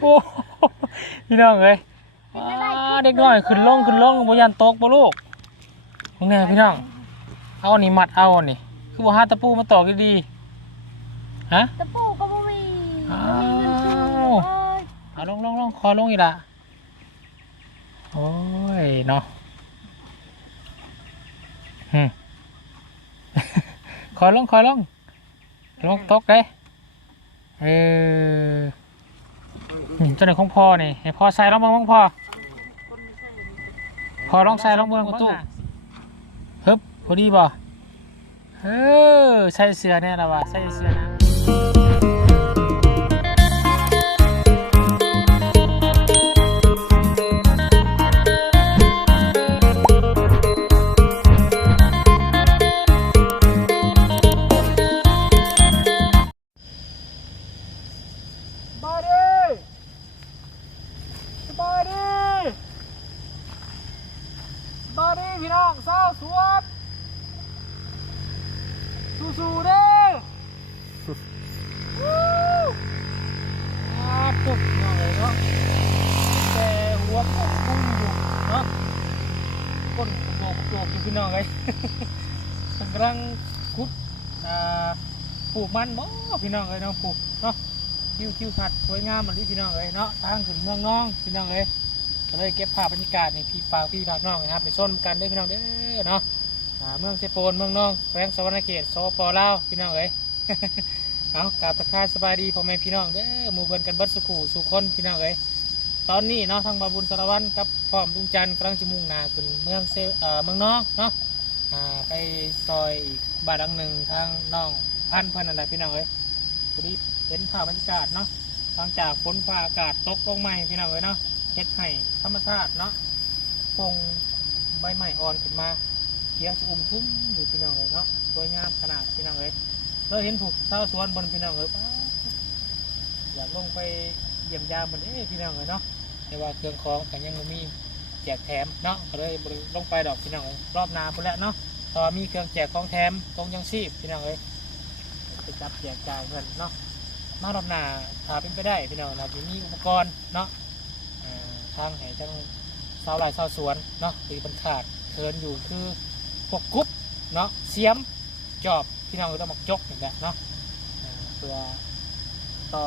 โอ้พี่น้องเอ้ยอ้าเด็กน้อยขึ้นลงขึ้นลงบ่ยันตกบ่ลูกพวกนี้พี่น้อง เอาอันนี้มัดเอาอันนี้คือบ่หาตะปูมาตอกดีๆฮะ ตะปูก็บ่มีอ้าบ่มีเงินซื้อวเอ้ยเอาลงลงลงคอลงอีกละโอ้ยเนาะหึคอลงคอลงลงตกเลยเออ นี่เจ้าหนของพ่อนี่ให้พ่อใส่ลองเบิ่งของพ่อพ่อลองใส่ลองเบิ่งประตูฮึบพอดีบ่เออใส่เสื้อเนี่ยละวะใส่เสื้อนะ พี่น้องเลยเนาะปลูกเนาะคิ้วคิ้วขัดสวยงามหมือนที่พี่น้องเอ้ยเนาะทางขึ้นเมืองน้องพี่น้องเอ้ยก็เลยเก็บภาพบรรยากาศในพี่ฝากพี่ฝากน้องนะครับไปชมกันด้อพี่น้องเด้อเนาะเมืองเซโปนเมืองน้องแขวงสวรรณเขตสปลาวพี่น้องเอ้ยเอากราบทักทาสบายดีพ่อแม่พี่น้องเด้อหมู่เพื่อนกันบัดสุขูสุขคนพี่น้องเอ้ยตอนนี้เนาะทางบาบุญสารวัตรกับพร้อมลุงจันทร์กำลังจะมุ่งหน้าขึ้นเมืองเซเอ่อเมืองน้องเนาะอ่าไปซอยอีกบ้าดังหนึ่งทางน้องพันพันนั่นแหละพี่น้องเอ้ย พอดีเห็นภาพบรรยากาศเนาะหลังจากฝนฟ้าอากาศตกลงใหม่พี่น้องเลยเนาะเฮ็ดให้ธรรมชาติเนาะปงใบไม้อ่อนขึ้นมาเขียวชอุ่มทุ่มอยู่พี่น้องเลยเนาะสวยงามขนาดพี่น้องเลยเราเห็นผูกชาสวนบนพี่น้องเลยอยากลงไปเยี่ยมยามมันเอ้พี่น้องเลยเนาะแต่ว่าเครื่องของกันยังมีแจกแถมเนาะก็เลยลงไปดอกพี่น้องเลยรอบนาพุ่นแล้วเนาะแตอมีเครื่องแจกของแถมตรงยังชีพพี่น้องเลย จับแจกจ่ายเงินเนาะมารอบหน้าถ้าเป็นไปได้พี่น้องนะที่มีอุปกรณ์เนาะอ่าทางไหนทางสาวไร่สาวสวนเนาะตีบันขาดเทินอยู่คือพวกกรุ๊ปเนาะเสียมจอบพี่น้องก็ต้องมาจกอย่างเงี้ยเนาะอ่าเพื่อต่อ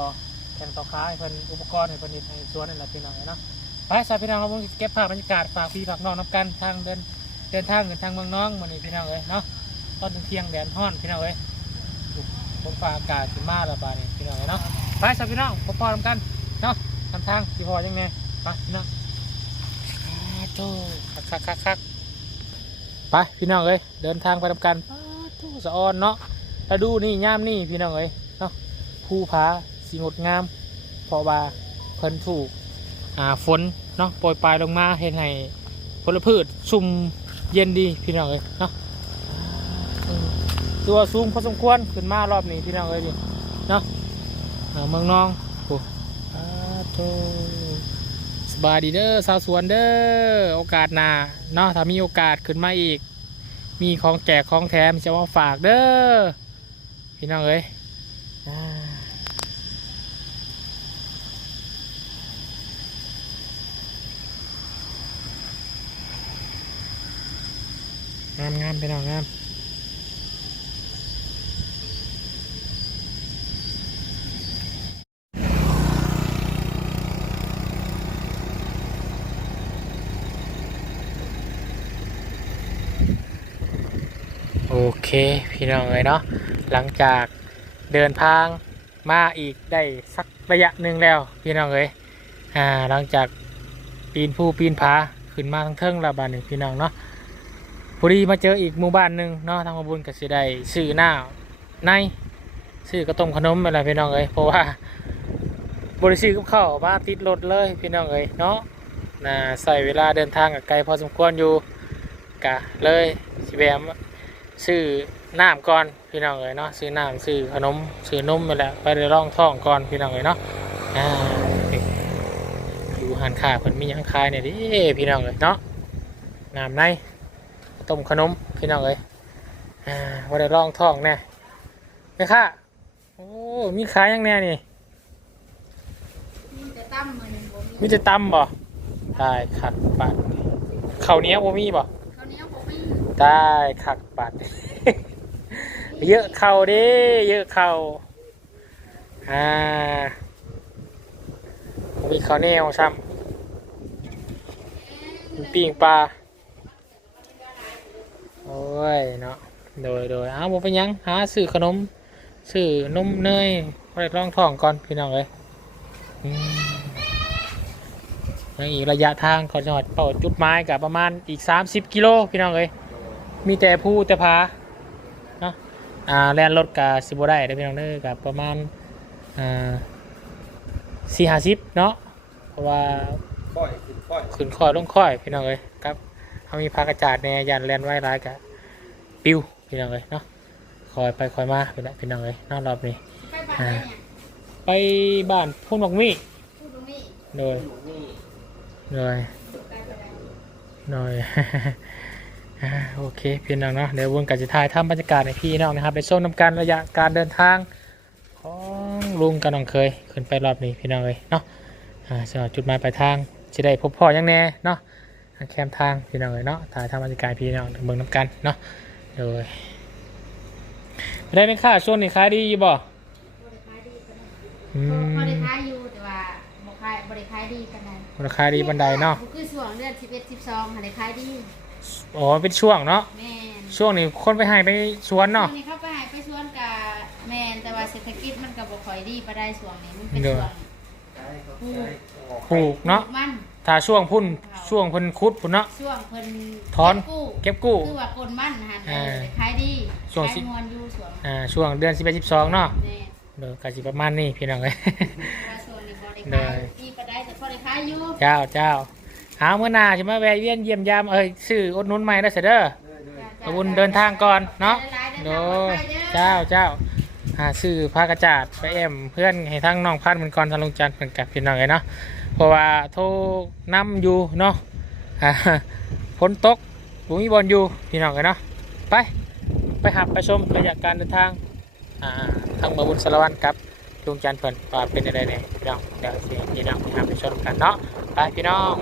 แข่งต่อค้าให้เพิ่นอุปกรณ์ให้เพิ่นเฮ็ดให้สวนนี่แหละพี่น้องเนาะไปสายพี่น้องเราเก็บภาพบรรยากาศฝากพี่ฝากน้องนับกันทางเดินเดินทางเดินทางเมืองน้องวันนี้พี่น้องเลยเนาะตอนเที่ยงแดดฮ้อนพี่น้องเลย ฝนฟ้าอากาศขึ้นมาแล้วบาดนี้พี่น้องเอ้ยเนาะไปสับพี่น้องพอพอทำกันเนาะทำทางพี่พอยังไงไปพี่น้องอาโต้คักคักคักคักไปพี่น้องเอ้ยเดินทางไปทำกันอาโต้สะออนเนาะแล้วดูนี่ย่ามนี่พี่น้องเอ้ยเนาะภูผาสีงดงามเพราะว่าเพิ่นถูกอ่าฝนเนาะโปรยปลายลงมาเห็นให้ผลพืชชุ่มเย็นดีพี่น้องเอ้ยเนาะ ตัวสูงพอสมควรขึ้นมารอบนี้พี่น้องเอ้ยดิเนาะอ่าเมืองน้องโอ้โตสบายดีเด้อสาวสวนเด้อโอกาสหน้าเนาะถ้ามีโอกาสขึ้นมาอีก มีของแจกของแถมจะมาฝากเด้อพี่น้องเอ้ยงามงามพี่น้องงาม เคพี่น้องเลยเนาะหลังจากเดินทางมาอีกได้สักระยะหนึ่งแล้วพี่น้องเลยอ่าหลังจากปีนภูปีนผาขึ้นมาทั้งเทิงล้วบ้านหนึ่งพี่น้องเนาะพอดีมาเจออีกหมู่บ้านหนึ่งเนาะทางบุญกับสิได้ซื้อหน้าในซื้อกระต้มขนมอะไรพี่น้องเลยเพราะว่าบริซื้อกับข้ามาติดรถเลยพี่น้องเลยเนาะนะใส่เวลาเดินทางกับไกลพอสมควรอยู่กะเลยสิแวม ซื้อน้ำก่อนพี่น้องเลยเนาะซื้อน้ำซื้อขนมซื้อนมไปแหละไปได้ร่องท้องก่อนพี่น้องเลยเนาะอ่าอยู่หันขาเพิ่นมีหยังขายเนี่ยดิพี่น้องเลยเนาะน้ำในต้มขนมพี่น้องเลยอ่าว่าได้ร่องท้องแน่ไม่ค่ะโอ้มีขายหยังแน่นี่แต่ตั้มมันบ่มีมีแต่ตำบ่ได้คักปัดข้าวเหนียวบ่มีบ่ ได้คักปัด เยอะเข้าด้เยอะเข้าอ่ามีข้าวเหนียวซ้ำมีปิ้งปลาโอ้ยเนาะโดยโดยเอาบ่เป็นหยังหาซื้อขนมซื้อนมเนยไว้รองท้องก่อนพี่น้องเอ้ยยังอีกระยะทางก่อนจังหวัดเป่าจุดไม้กับประมาณอีก 30 กิโลพี่น้องเอ้ย มีแต่ผู้แต่พาเนาะอ่าแล่นรถกับสิบได้เด้อพี่น้องเด้อกับประมาณอ่าสี่ห้าสิบเนาะเพราะว่าค่อยขึ้นค่อยขึ้นคอยลงค่อยพี่น้องเอ้ยครับเขามีพากระจาดในยันแลนไว้ร้ายกับปิวพี่น้องเอ้ยเนาะคอยไปคอยมาพี่น้องพี่น้องเอ้ยเนอกรอบนี้ไปบ้านไหนเนี่ยไปบ้านพุ่นบักมี่พูดตรงนี้โดยนี่โดย โอเคพี่น้องเนาะเดี๋ยววนกันจะถ่ายทำบรรยากาศในพี่น้องนะครับไปชมนำการระยะการเดินทางของลุงกับน้องเคยขึ้นไปรอบนี้พี่น้องเลยเนาะอ่าสำหรับจุดหมายปลายทางจะได้พบพ่อยังแน่เนาะทางแคมทางพี่น้องเลยเนาะถ่ายทำบรรยากาศพี่น้องเบิ่งน้ำกันเนาะโดยไม่ได้เป็นค่าช่วงนี้ขายดีอยู่บ่บริขายดีกันนะอืมบริขายอยู่แต่ว่าบ่ขายบริขายดีกันนะราคาดีบันไดเนาะบ่คือช่วงเดือน11 12หาได้ขายดี อ๋อเป็นช่วงเนาะแม่นช่วงนี้คนไปให้ไปสวนเนาะช่วงนี้เข้าไปหาไปสวนกับแม่นแต่ว่าเศรษฐกิจมันก็บ่ค่อยดีปานใดช่วงนี้มันเป็นเด้อ ช่วงได้ครับได้ออกปลูกเนาะมันถ้าช่วงพุ่นช่วงเพุ่นคุดพุ่นเนาะ ช่วงเพิ่นถอน เก็บกู้เก็บกู้ คือว่ากนมันหันอ่าขายดีช่วงขายสิงวนอยู่ช่วงอ่าช่วงเดือน11 12เนาะแม่เดี๋ยวกะสิประมาณนี้พี่น้องเอ้ยว่าช่วงนี้บ่ได้ได้ขายดีปานใดแต่พอได้ขายอยู่เจ้าเจ้า หาเมื่อหน้าจะมาแวะเวียนเยี่ยมยามเอ้ยซื้ออุดหนุนใหม่ได้เสยเด้อจ้ะขอบคุญเดินทางก่อนเนาะหลายๆโดเด้อยทางปลอดภัยเด้อเจ้าเจ้าหาซื้อผ้ากระจาดไปแอมเพื่อนให้ทั้งน้องพัดมันก่อนทางลงจันทร์เหมือนกับพี่น้องเลยเนาะเพราะว่าโทรนำอยู่เนาะอ่าฝนตกบุมีบอลอยู่พี่น้องเลยเนาะไปไปหับไปชมระยะการเดินทางอ่าทางบาบุญสารวันครับลุงจันทร์เพิ่นว่าเป็นอะไรเนี่ยพี่น้องเดี๋ยวสิพี่น้องไปหับไปชมกันเนาะไปพี่น้อง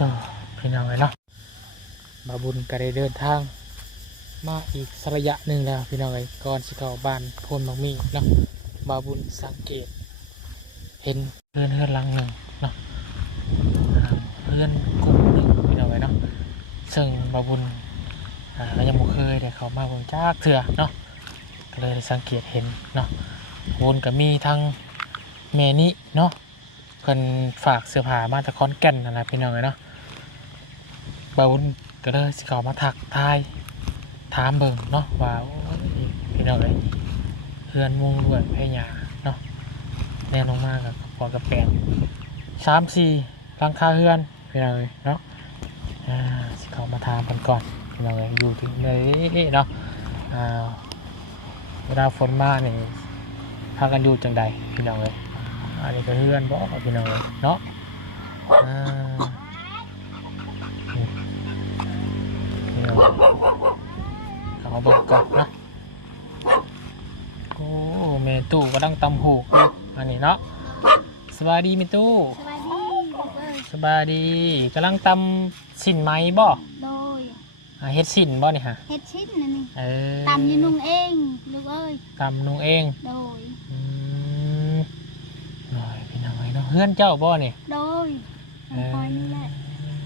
ต่อพี่น้องเลยเนาะบาบุญก็ได้เดินทาง มาอีกสระยะหนึ่งแล้วพี่น้องเลยก่อนสิเข้าบ้านพนบางมีเนาะบาบุญสังเกต เห็นเพื่อนเพื่อนลังหนึ่งเนาะเพื่อนกลุ่มหนึ่งพี่น้องเลยเนาะซึ่งบาบุญอ่ายังบ่เคยได้เขามาบิ่งจากเถื่อเนาะก็เลยสังเกตเห็นเนาะวนก็มีทั้งเมนิเนาะเพิ่นฝากเสื้อผ้ามาจากคอนแก่นนะพี่น้องเลยเนาะ บาวุนก็เลยสิเขามาถักทายถามเบิ่งเนาะว่าพี่น้องเลยเพื่อนมุงด้วยพยาเนาะแน่ลงมากกับปอนกับแปดสามสี่ลังคาเฮือนพี่น้องเลยเนาะอ่าสิเขามาถามกันก่อนพี่น้องเลยอยู่ที่ไหนเนาะอ่าเวลาฝนมาเนี่ยพากันอยู่จังใดพี่น้องเลยอันนี้ก็เพื่อนบอกพี่น้องเลยเนาะอ่า พี่น้องเอามาเบิกก่อนเนาะโอ้เมตู้ก็ดังตำหูกอยู่อันนี้เนาะสบายดีเมตู้สบายดีลูกเอ้ยสบายดีกำลังตำสินไหมบ่โดยอ่าเฮ็ดสินบ่นี่ฮะเฮ็ดชิ้นนั่นนี่เออตำอยูนุ่งเองลูกเอ้ยตำนุ่งเองโดย อืมหน่อยพี่น้องเอ้ยเนาะเพื่อนเจ้าบ่นี่โดยมันคอยนี่แหละ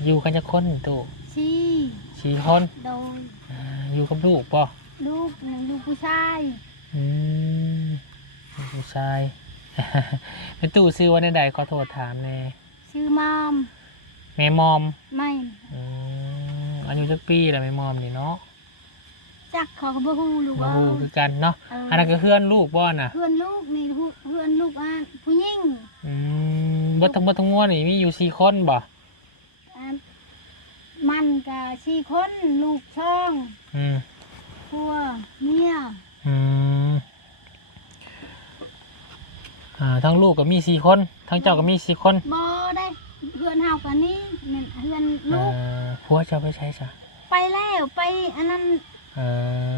อยู่กันจะคนตู้ ซี่สี่คนโดยอ่าอยู่กับลูกป่ะลูกหนึ่งลูกผู้ชายอืมลูกผู้ชาย เป็นตู้ซื้อไวันใดขอโทษถามแน่ชื่อมอมแม่มอมไม่อืมอายุจักปีแล้วแม่มอมนี่เนาะจักเขาก็บ่ฮู้ลูกมาเอ้ฮูยคือกันเนาะเออออันนั้นก็เพื่อนลูกบ่น่ะ เพื่อนลูกนี่ฮู้เพื่อนลูกอะผู้หญิงอืมบ่ทั้งบ่ทั้งมวลนี่มีอยู่สี่คนบ่อะ มันก็สี่คนลูกช่องอืมพัวเมียอืมอ่าทั้งลูกก็มีสี่คน ทั้งเจ้าก็มีสี่คนบ่ได้เพื่อนเฮากันนี่แม่นเพื่อนอ่ลูกาผัวเจ้าไปใช้ซะไปแล้วไปอันนั้นเอ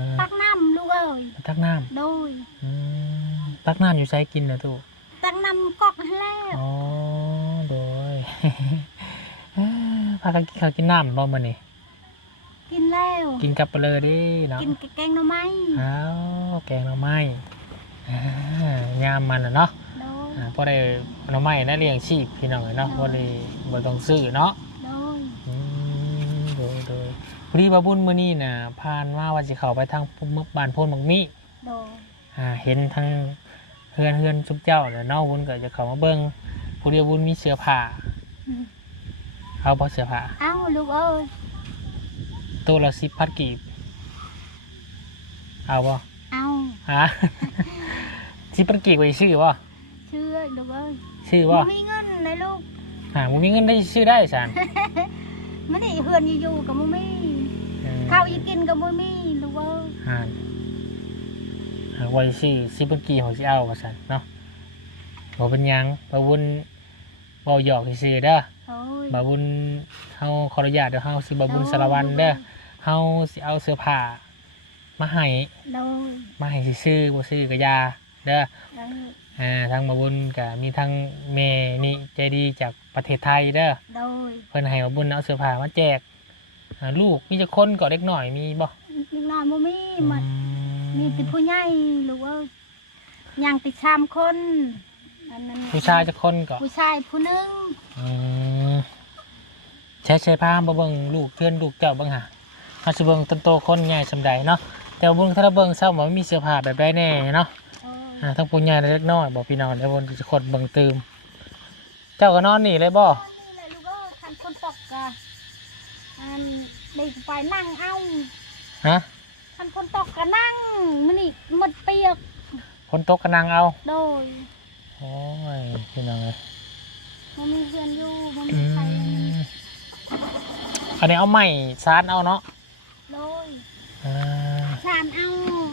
อตักน้ำลูกเอ้ยมาตักน้โดยำอืมตักน้ำอยู่ใช้กินนะตู้ตักน้ำกอกให้แล้ว อ๋อโดย เอ้อ พากันกินข้าวกินน้ำบ่มื้อนี้กินแล้วกินกับไปเลยเดิเนาะกินแกงหน่อไม้อ้าวแกงหน่อไม้อ่ายามมันน่ะเนาะโดยอ่าพอได้หน่อไม้ได้เลี้ยงชีพพี่น้องเนาะพอได้บ่ต้องซื้อเนาะโดยอืมโดยโดยพอดีบาบุญมื้อนี้น่ะผ่านมาว่าสิเข้าไปทางมุกบ้านโพนบักมีโดยอ่าเห็นทั้งเฮือนเฮือนทุกเจ้าแล้วเนาะบุญก็จะเข้ามาเบิ่งผู้เดียวบุญมีเสื้อผ้าอืม เอาบ่เสื้อผ้าเอ้าลูกเอ้ยตัวละ10พันกีบ เอาบ่เอาฮะ10พันกีบไว้ซื้อบ่เชื่อลูกเอ้ยซื้อบ่บ่มีเงินเลยลูกหาบ่มีเงินได้ซื้อได้ซั่นมันนี่เฮือนอยู่ๆกับบ่มีอืมข้าวอีกินกับบ่มีลูกเอ้ยอ่านหากไว้ซื้อ10พันกีบเขาสิเอาว่าซั่นเนาะบ่เป็นหยังบาบุญเว้าหยอกซื่อๆเด้อ โอ้ยบาบุญเฮาขออนุญาตเดี๋ยวเฮาสิบาบุญสารวันเด้อเฮาสิเอาเสื้อผ้ามาให้โดยมาให้ซื้อๆบ่ซื้อก็อยาเด้อ โดยอ่าทางบาบุญก็มีทั้งแม่นี่ใจดีจากประเทศไทยเด้อโดยเพิ่นให้บาบุญเอาเสื้อผ้ามาแจกอ่าลูกมีจักคนก็เล็กน้อยมีบ่นิดหน่อยบ่มีมันอืมีแต่ผู้ใหญ่ลูกเอ้ยย่างติดชามคนอันนั้นผู้ชายจักคนก็ผู้ชายผู้หนึงอืม ใช้ใช้ผ้าบ่เบิ่งลูกเพื่อนลูกเจ้าเบิ่งหาเฮาสิเบิ่งต้นโตคนใหญ่สำใดเนาะแต่ว่าเบิ่งถ้าเราเบิ่งเศร้าว่ามันมีเสื้อผ้าแบบใดแน่เนาะเอออ่าทั้งปุญญาและเล็กน้อยบอกพี่น้องเดี๋ยวบนจะคนเบังตืมเจ้าก็นอนนี่เลยบ่นี่แหละลูกเอ้ยคันคนตกกะอันเด็กไปนั่งเอาฮะคันคนตกกะนั่งมันนี่หมดเปียกคนตกกระนังเอาโดยโอ้ยพี่น้องเลยมันมีเพื่อนอยู่มันอืมีใครม อันนี้เอาไม้ซานเอาเนาะโดยอ่าชานเอา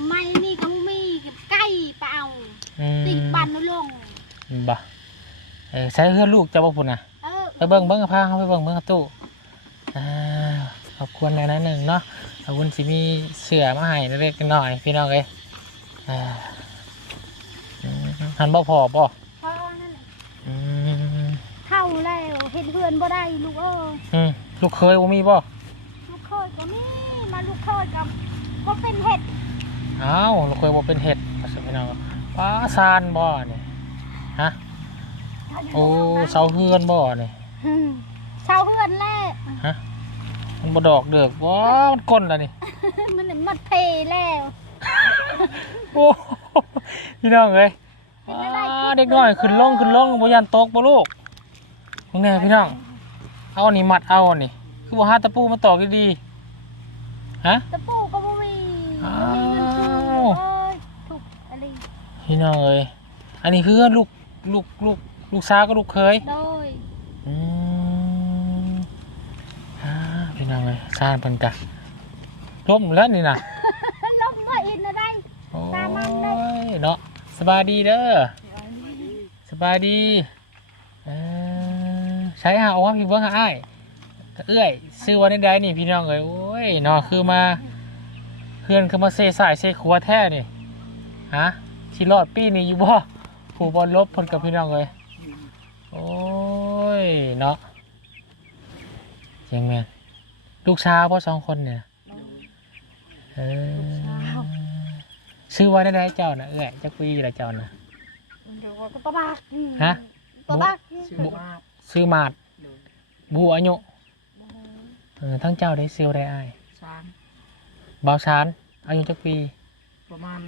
ไม้นี่ก็มีกับไก่เปล่าอืมตีบันเอาลง บ่เออใช้เพื่อนลูกเจ้าบ่พุ่นน่ะ เออไปเบิ่งเบิ่งกับพาเขาไปเบิ่งเบิ่งกับตู้อ่าขอบคุณในนั้นหนึ่งเนาะขอบคุณสิมีเสือมาให้เล็กๆน้อยๆพี่น้องเลยอ่าอืมหันบ่พอบ่ พอนั่นแหละ อืม เข้าแล้วเห็ นเพื่อนบ่ได้ลูกเอ้ยอืมลูกเคยบ่มีบ่ลูกเคยก็มีมาลูกเคยกับก็เป็นเห็ดอ้าวลูกเคยบ่เป็นเห็ดว่าสิพี่น้องป้าซานบ่นี่ฮะโอ้เสาเฮือนบ่นี่อืมชาวเฮือนแหละฮะมันบ่ดอกเดือกว้ามันก้นแล้วนี่มันมันเพแล้วโอ้พี่น้องเอ้ยอ้าเด็กน้อยขึ้นลงขึ้นลงบ่ยันตกบ่ลูก มึงแน่พี่น้อง เอาอันนี้มัดเอาอันนี้คือบ่หาตะปูมาตอกดีๆฮะ ตะปูก็บ่มีอ้าบ่มีเงินซื้อวเอ้ยถูกอะไรพี่น้องเอ้ยอันนี้คือลูกลูกลูกลูกสาวกับลูกเคย โดยอืมอ่าพี่น้องเลยสร้างเพิ่นกะร่มแล้วนี่นะล้มบ่อินอะไร โอ้ตามมันเลย ยเนาะสบายดีเด้อสบายดีเออ ใช้หาเอาว่าพี่เบิ้งหาอ้ายเอื้อยซื้อวันใดๆนี่พี่น้องเอ้ยโอ้ยเนาะคือมาเพื่อนคือมาเซสายเซครัวแท้นี่ฮะที่รอดปีนี้อยู่บ่ผู้บอลลบเพิ่นกับพี่น้องเลยโอ้ยเนาะเสียงแมนลูกสาวพ่อสองคนเนี่ยเออชื่อว่าได้ไดเจ้านะเอ้ยจักปีอยู่ละเจ้านะเดี๋ยวก็ตะบักฮะตะบักบุ ซื้อมาดบูอายุเออทั้งเจ้าได้ซิลได้อ้ายสามบาวชานอายุจักปีประมาณ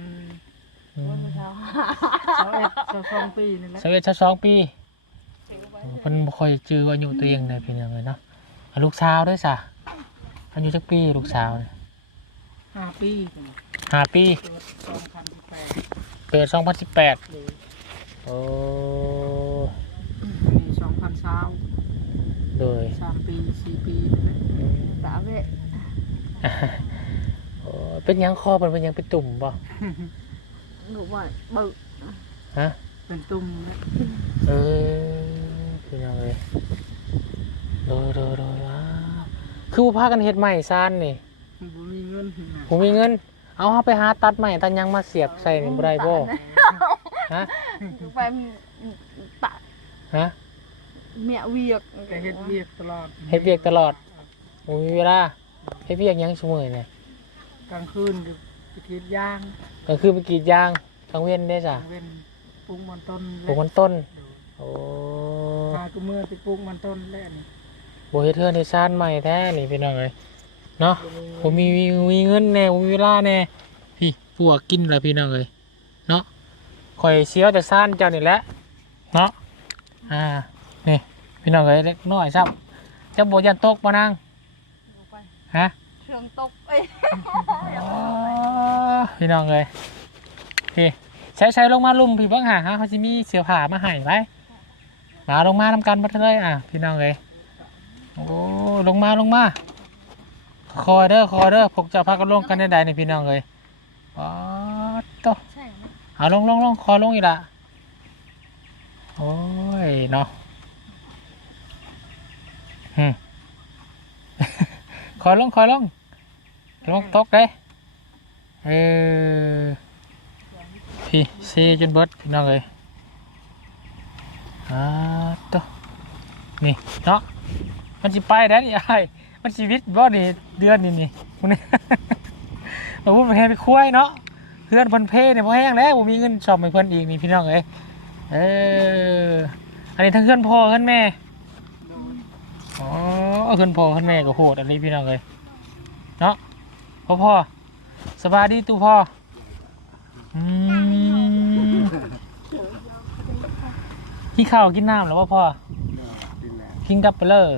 อืมสองเอ็ดสองสองปีนี่แหละสิบเอ็ดสิบสองปีเออเพิ่นบ่ค่อยจื้ออายุตัวเองได้เพียงเลยเนาะอะลูกสาวด้วยสะอายุจักปีลูกสาวเนี่ยห้าปีห้าปีเกิดสองพันสิบแปดเกิดสองพันสิบแปดเลยโอ้มีส องพันสามโดยสามปีสี่ปีนี่แหละสามเวะโอ้เป็นหยังคอมันเป็นหยังเป็นตุ่มป่ะหนูว่าเบิกฮะเป็นตุ่มนะเออเป็นยังเลยโดยโดยโดยว้าคือว่าพากันเฮ็ดใหม่ซานนี่บ่มีเงินนะผมมีเงิน เอาเฮาไปหาตัดใหม่ตัดหยังมาเสียบใส่นี่บ่ได้บ่ฮะไปตะฮะ เมียเวียกแต่เฮ็ดเวียกตลอดเฮ็ดเวียกตลอดบ่มีเวลาเฮ็ดเวียกหยังซุมื้อนี่กลางคืนก็ไปกรีดยางก็คือไปกรีดยางกลางเว้นได้จ้ะเว้นปลูกมันต้นปลูกมันต้น โอ้พาก็เมื่อไปปลูกมันต้นแล้วนี่บ่เฮ็ดเทือนให้ซ่านใหม่แท้นี่พี่น้องเอ้ยเนาะผมมีมีมีเงินแน่บ่มีเวลาแน่พี่ปวกกินแล้วพี่น้องเอ้ยเนาะข่อยเสียวแต่ซ่านเจ้านี่แหละเนาะอ่านี่ พี่น้องเอ้ยเล็กน้อยซ้ำเจ้าบ่ยันตกบ่นางฮะเครื่องตกเอ้ยอ๋อพี่น้องเอ้ยพี่ใช้ใช้ลงมาลุมพี่เบิ่งหาฮะเขาสิมีเสื้อผ้ามาให้ไว้มาลงมาทำกันบ่เลยอะพี่น้องเอ้ยโอ้ลงมาลงมาคอยเด้อคอยเด้อพวกเจ้าพากันลงกันได้ใดนี่พี่น้องเลยอ๋อโตะใช่ไหมเอาลงลงลงคอยลงอีกละโอ้ยเนาะฮึ คอยลงคอยลงลงตกเลยเออพี่เซจนเบิดพี่น้องเลยอ่าโตะนี่เนาะมันสิไปได้นี่ไอ้ายมันชีวิตบ่นี่เดือนนี่นี่มึงนี่เราพูดไปให้ไปคุ้ยเนาะเพื่อนพิ่นเพเนี่ยพอแห้งแล้วบ่มีเงินชอบให้เพิ่นอีกนี่พี่น้องเอ้ยเอออันนี้ทั้งเพื่อนพ่อเพื่อนแม่ อ๋อเพื่อนพ่อเพื่อนแม่ก็โหดอันนี้พี่น้องเอ้ยเนาะพ่อพ่อสบายดีตู้พ่ออืมกินข้าวกินน้ำแล้วว่าพ่อกินแล้วกินกับไปเลย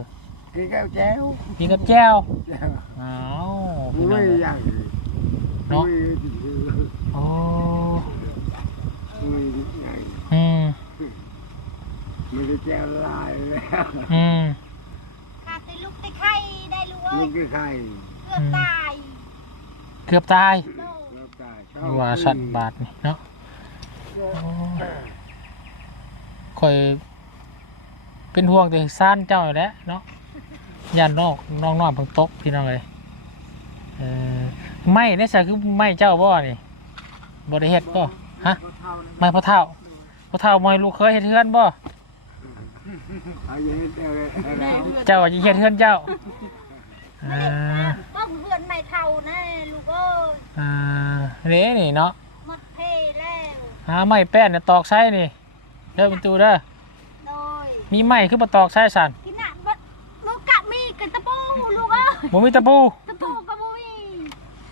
กินข้าวแจ้วกินกับแจ้วแจ้วอ้าวไม่พี่น้องเอ้ยอยากเนาะโอ้ไม่อยากอืมไม่ได้แจ้วลายแล้วอืม ขาดแต่ลูกแต่ไข่ได้ ลูกเอ้ลูยกคือใครเกือบตายเกือบตายโดนลูกตายชอบว่าสัตว์บาดนี่เนาะโอ้คอยเป็นห่วงแต่ซ่านเจ้าอยู่แหล้วเนาะย่านนอกน้องนอนเพิ่งตกพี่น้องเลยเออไม่เนี่ยสิคือไม่เจ้าบ่นี่บ่ได้เฮ็ดบ่ฮะไม่พ่อเท่าพ่อเท่าไม่ลูกเคยเฮ็ดเฮือนบ่ เอาอย่างนี้เจ้าเลยเอาแล้วเจ้าจะเฮ็ดเฮือนเจ้า อ่าต้องเพื่อนไม่เท่าแน่ลูกเอ้ยอ่าเด้นี่เนาะหมดเพแล้วหาไม้แป้นเนี่ยตอกใช้นี่เด้อเป็นตูเด้อโดยมีไม้คือมาตอกใช้สันกินอะบัดลูกกะมีกันตะปูลูกเอ้ยบ่มีตะปูตะปูกะบ่มี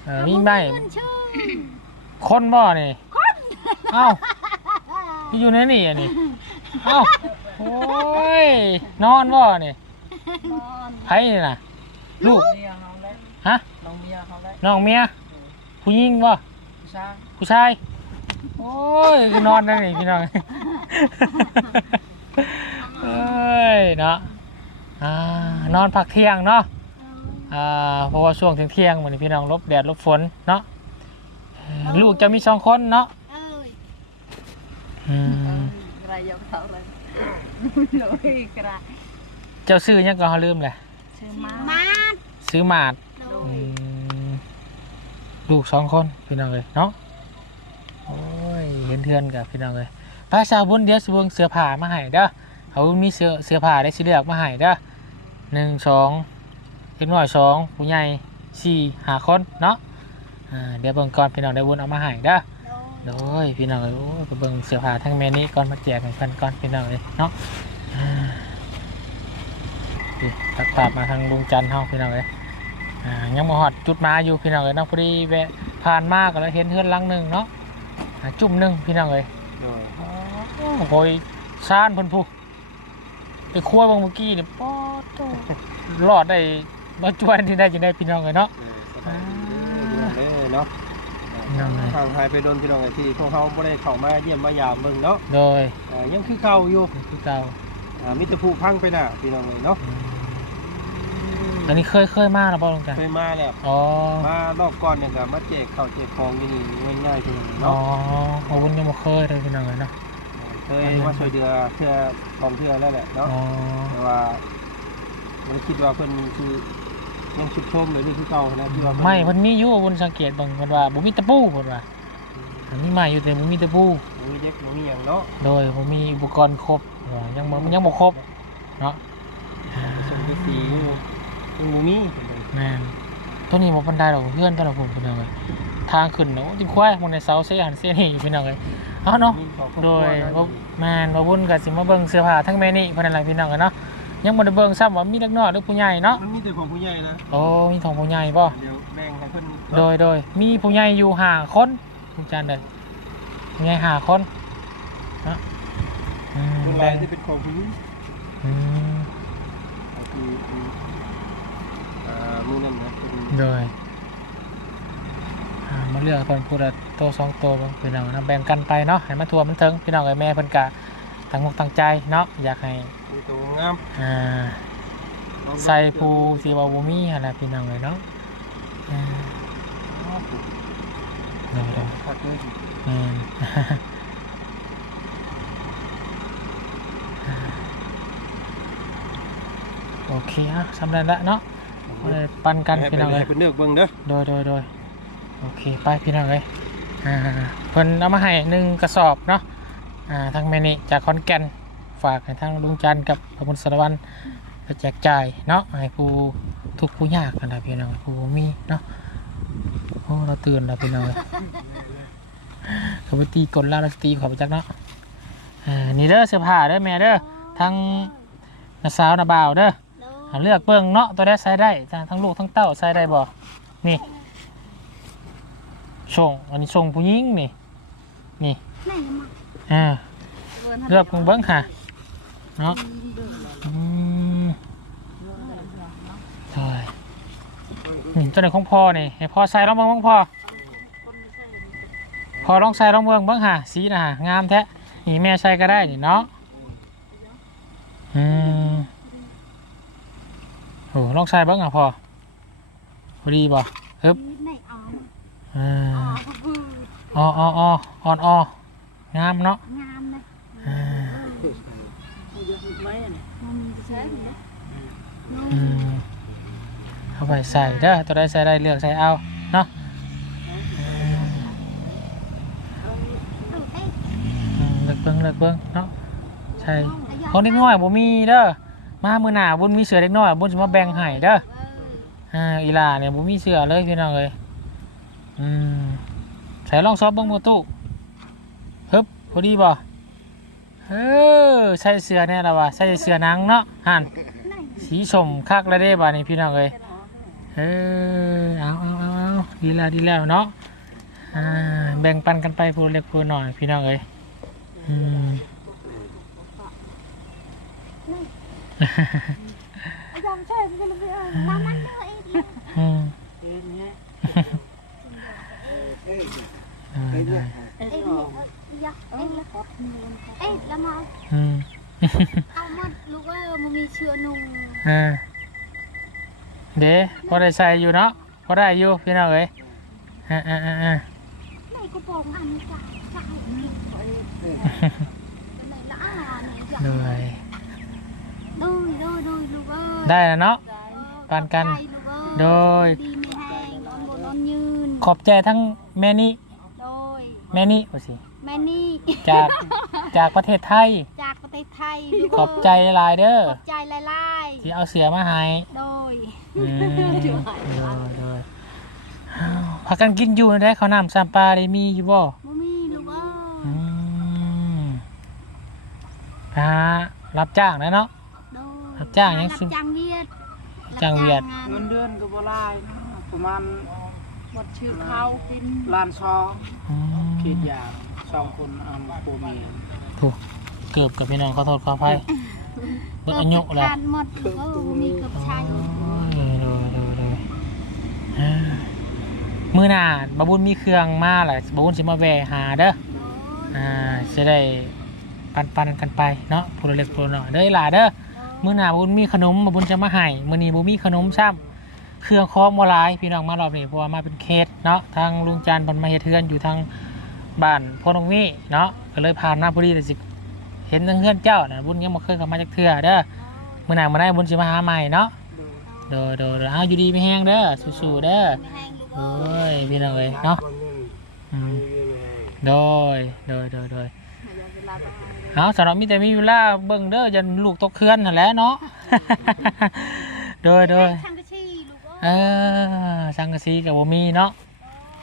เออมีไม้เงินชื่อคนบ่นี่คนเอ้าที่อยู่ในนี่อันนี้เอ้าโอ้ยนอนบ่นี่นอนไผนี่น่ะ ลูกเมียเขาแล้วฮะน้องเมียเขาแล้วน้องเมียผู้หญิงบ่ผู้ชายผู้ชายโอ้ยคือนอนนั่นนี่พี่น้องเอ้ยเนาะอ่านอนพักเที่ยงเนาะอ่าเพราะว่าช่วงเที่ยงๆเหมือนพี่น้องลบแดดลบฝนเนาะเอ่อลูกจะมีสองคนเนาะเอ้ยอืมอะไรยกเท่าไรโดยกระเจ้าซื้อยังก็เขาลืมเลย ชื่อมามาดซื้อหมาดโดอืยมลูกสองคนพี่น้องเลยเนาะโอ้ยเห็นเทือนกับพี่น้องเลยพระชาวบุญเดี๋ยวสวงเสื้อผ้ามาให้เด้อเขามีเสื้อเสื้อผ้าได้สิเลือกมาให้เด้อหนึ่งสองเล็กน้อยสองผู้ใหญ่สี่ห้าคนเนาะอ่าเดี๋ยวเบิ่งก่อนพี่น้องได้บุญเอามาให้เด้อ โดยโอ้ยพี่น้องเอ้ยโอ้ยไปเบิ่งเสื้อผ้าทั้งแม่นี้ก่อนมาแจกให้เพิ่นก่อนพี่น้องเอ้ยเนาะอ่า นี่ตัดภาพมาทางลุงจันทร์เฮาพี่น้องเอ้ยอ่ายังบ่ฮอดจุดหมายอยู่พี่น้องเอ้ยเนาะพอดีแวะผ่านมาก็แล้วเห็นเฮือนหลังหนึงเนาะอ่าจุ่มหนึงพี่น้องเอ้ยโดยโอ้โหยซ่านเพิ่นผู้ไปครัวเบางเมื่อกี้นี่ป๊อดโตรอดได้มาช่วยที่ได้จังได้พี่น้องเอ้ยเนาะ เออเนาะน้องเอ้ย ทางไทยไปโดนพี่น้องไอ้ที่พวกเขาไม่ได้เข้ามาเยี่ยมมายามเบิ่งเนาะโดยอ่ายังคือเก่าอยู่คือเก่าอ่ามิตรภูพังไปน่ะพี่น้องเลยเนาะอืม อันนี้เคยเคยมาแล้วป่ะลุงจันทร์เคยมาแล้วอ๋อมารอบก่อนเนี่ยก็มาแจกข้าวแจกของอยู่นี่ง่ายๆพี่น้องอ๋อเนาะขอบคุณยังบ่เคยเลยพี่น้องเลยเนาะเคยมาช่วยเดือเทื่อของเทื่อแล้วแหละเนาะอ๋อแต่ว่าไม่ได้คิดว่าเพิ่นคือยังชุดชมเลยนี่คือเก่านะที่ว่าไม่เพิ่นมีอยู่บนสังเกตเบิ่งเพิ่นว่าบ่มีตะปูเพิ่นว่าอันนี้มาอยู่แต่บ่มีตะปู มันมีเด็กมันมีอย่างเนาะโดยบ่มีอุปกรณ์ครบเออยังบ่ยังบ่ครบเนาะ สมฤษียัง ยังบ่มีแม่นตัวนี้บ่ปานใดดอกเพื่อนตัวละผมเพิ่นเอาไว้ทางขึ้นเนาะจิงควายมันในเสาเสียหันเสียนี่อยู่พี่น้องเอ้ยเอาเนาะโดยนะบ่แม่นบ่วุ่นก็สิมาเบิ่งเสื้อผ้าทั้งแม่นี่เพิ่นนั่นแหละพี่น้องเอ้ยเนาะยังบ่ได้เบิ่งซ้ำว่ามีเด็กน้อยหรือผู้ใหญ่เนาะมันมีแต่ของผู้ใหญ่นะโอ้มีของผู้ใหญ่บ่เดี๋ยวแบ่งให้เพิ่นโดยโดยมีผู้ใหญ่อยู่ห้าคนคุณจันเด้อผู้ใหญ่ห้าคนเนาะอืมเวลาแบ่ที่เป็นของผู้หญิงอืม คือคืออ่ามือนั่นนะเป็น โดยอ่ามาเลือกเพิ่นพูดละตัวสองตัวบ่พี่น้องนะแบ่งกันไปเนาะให้มันทั่วมันถึงพี่น้องกับแม่เพิ่นกะตั้งมุกตั้งใจเนาะอยากให้มีตัวงามอ่าใส่ผู้ที่ว่าบ่มีหั่นล่ะพี่น้องเลยเนาะอ่าโดยโดยผักเลยแม่นโอเคอะสำเร็จแล้วเนาะ เอาเลยปันกันพี่น้องเลยให้เป็นเลือกเบิ่งเด้อโดยโดยโดยโอเคไปพี่น้องเลยอ่าเพิ่นเอามาให้หนึ่งกระสอบเนาะอ่าทางเมนี่จากขอนแก่นฝากให้ทางลุงจันทร์กับพระบุญสารวัตรไปแจกจ่ายเนาะให้ผู้ทุกข์ผู้ยากกันนะพี่น้องผู้บ่มีเนาะโอ้เราตื่นแล้วพี่น้องเอ้ยเขาไปตีกลล่าเราตีเขอไปจักเนาะอ่านี่เด้อเสื้อผ้าเด้อแม่เด้อทั้งนาสาวนาบ่าวเด้อ เอาเลือกเบิ่งเนาะตัวได้ใส่ได้ทั้งลูกทั้งเต้าใส่ได้บ่นี่ส่งอันนี้ส่งผู้หญิงนี่นี่อ่าเลือกเบิ่งเบิ่งค่ะเนาะอืมใช่นี่ตัวไหนของพ่อนี่ให้พ่อใส่ลองเบิ่งบ้างพ่อพ่อลองใส่ลองเบิ่งเบิ่งค่ะสีนะฮะงามแท้นี่แม่ใส่ก็ได้นี่เนาะอืม โอ้ลองใส่เบิ้งอะพอพอดีบ่ฮึบไหนอ๋ออ่าอ๋อคืออ๋ออ๋ออ๋ออ่อนอ่องามเนาะงามนะอ่ามันมีใช่ไหมอืมเข้าไปใส่เด้อตัวใดใส่ได้เลือกใส่เอาเนาะเออเอ๊ะอืมเลือกเบิ้งเลือกเบิ้งเนาะใช่ของเด็กน้อยบ่มีเด้อ มามื้อหน้าบุญมีเสือเด็กน้อยบุญสิมาแบ่งให้เด้ออ่าอีหลาเนี่ยบ่มีเสือเลยพี่น้องเอ้ยอืมใส่ลองซอบเบิ่งบ่ตู้ฮึบพอดีบ่เออใส่เสื้อเนี่ยละวะใส่เสื้อนังเนาะหันสีชมคักแล้วเด้บานี้พี่น้องเอ้ยเออเอาเอาเอาเอาดีแล้วดีแล้วเนาะอ่าแบ่งปันกันไปพูดเล็กพูดหน่อยพี่น้องเอ้ยอืม เลยน้ำมันเลย อืมได้ได้ เอ๊ะอยากเอ๊ะแล้วเอ๊ะแล้วมา อืม เอามาลูกว่ามันมีเชื้อนุ่ง อ่าเด้พอได้ใส่อยู่เนาะพอได้อยู่พี่น้องเอ้ยอ่าอ่าอ่าอ่า ไหนกูโป่งอันจ่ายจ่ายไหนละอ่าไหนอยาก เลย ดูดูดูลูกเอ้ย ได้แล้วเนาะปานกัน โดย ดีไม่แห้งนอนบนนอนยืน ขอบใจทั้งแม่นี่โดย แม่นี่โอ้สิแม่นี่ จากจากประเทศไทย จากประเทศไทยขอบใจหลายเด้อขอบใจหลายที่เอาเสือมาให้ๆ โดย อืมโดยโดยอ้าวพากันกินอยู่ได้ข้าวน้ำสามปลาได้มีอยู่บ่ บ่มีลูกเอ้อืยมพารับจ้างนะเนาะโดยรับ จ้างยังรับสิจ้างเวียดจ้างเวียดรับเงินเดือนก็บ่หลายนะประมาณหมดชื่อเขากินล้านซองอืมคิดอย่างสองคนเอาผัวเมียถูกเกือบกับพี่น้องขอโทษขออภัยเบิดอายุเกืแล้อบวทานหมดลูกเอ้ยมีเกือบใช้โอ้ยโดยโดยโดยอ่ามื้อหน้าบาบุญมีเครื่องมาแหละบาบุญสิมาแวะหาเด้อ อ่าจะได้ปันปันๆกันไปเนาะผู้เล็กผู้น้อยเด้อหล่ะเด้อ มื้อหน้าบุญมีขนมมาบุญจะมาให้มื้อนี้บ่มีขนมซ้ำเครื่องของบ่หลายพี่น้องมารอบนี้เพราะว่ามาเป็นเคสเนาะทางลุงจันทร์เพิ่นมาเฮเทือนอยู่ทางบ้านโพนงมีเนาะก็เลยผ่านมาพอดีเลยสิเห็นทางเฮือนเจ้านะบุญยังบ่เคยเข้ามาจักเทื่อเด้อมื้อหน้ามื้อใดบุญสิมาหาใหม่เนาะโดยโดยโดยเอาอยู่ดีไม่แห้งเด้อสู้ๆเด้อโอ้เอ้ยพี่น้องเอ้ยเนาะโดยโดยโดยโดย เอาสำหรับมีแต่มีเวลาเบิ่งเด้อจะลูกตกเคลื่อนนั่นแหละเนาะ โดยโดยทำกระชี่ลูกเอเอ้ยอสังกะสีกับบ่มีเนาะ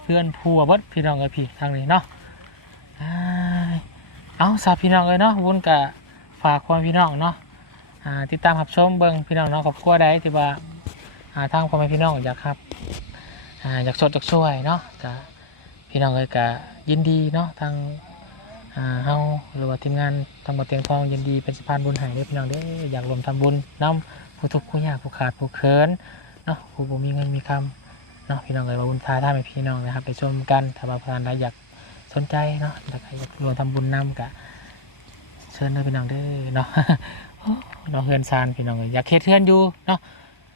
เพื่อนผัวเบิดพี่น้องเอ้ยพี่ทางนี้เนาะอ้ายเอาสาพี่น้องเอ้ยเนาะวุนกะฝากความพี่น้องเนาะอ่าติดตามรับชมเบิ่งพี่น้องเนาะครอบครัวใดที่ว่าอ่าทางพ่อแม่พี่น้องอยากครับอ่าอยากสดอยากช่วยเนาะกะพี่น้องเอ้ยกะยินดีเนาะทาง อ่าเฮาหรือว่าทีมงานทำบ่เตียงทองยินดีเป็นสะพานบุญให้เด้อพี่น้องเด้ออยากรวมทำบุญนํผู้ทุกข์ผู้ยากผู้ขาดผู้เขินเนาะผู้บ่มีเงินมีคำเนาะพี่น้องเอ๋ยว่าบุญทาถ้าไม่พี่น้องนะครับ ไปชมกันถ้าว่าพานใดอยากสนใจเนาะถ้าใครอยากรวมทำบุญนำกะเชิญเลยพี่น้องเด้อเนาะ เนาะเฮือนซานพี่น้องเอ๋ยอยากเฮ็ดเฮือนอยู่เนาะ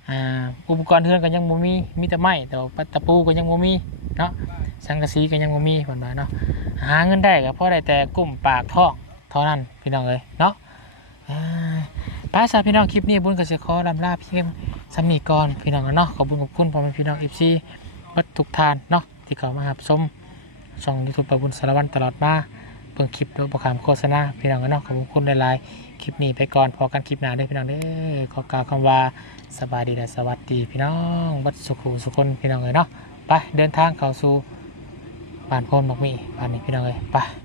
อ่าอุปกรณ์เฮือนก็ยังบ่มีมีแต่ไม้แต่ว่าตะปูก็ยังบ่มีเนาะสังกะสีก็ยังบ่มีเพิ่นว่าเนาะหาเงินได้ก็พอได้แต่กุ้มปากท้องเท่านั้นพี่น้องเอ๋ยเนาะอ่าไปซะพี่น้องคลิปนี้บุญก็สิขอลำลาเพียงสำนีก่อนพี่น้องเนาะขอบคุณขอบคุณพ่อแม่พี่น้องเอฟซีวัดทุกทานเนาะที่เขามาหับชมช่องยูทูบประบุญสารวันตลอดมาเพิ่งคลิปโดยประคำโฆษณาพี่น้องเนาะขอบคุณหลายๆคลิปนี้ไปก่อนพอกันคลิปหน้าเด้พี่น้องเด้อขอกล่าวคำว่า สบายดีและสวัสดีพี่น้องวัดสุขุสุคนพี่น้องเลยเนาะไปเดินทางเข้าสู่บ้านโพนบักมีบ้านนี้พี่น้องเลยไป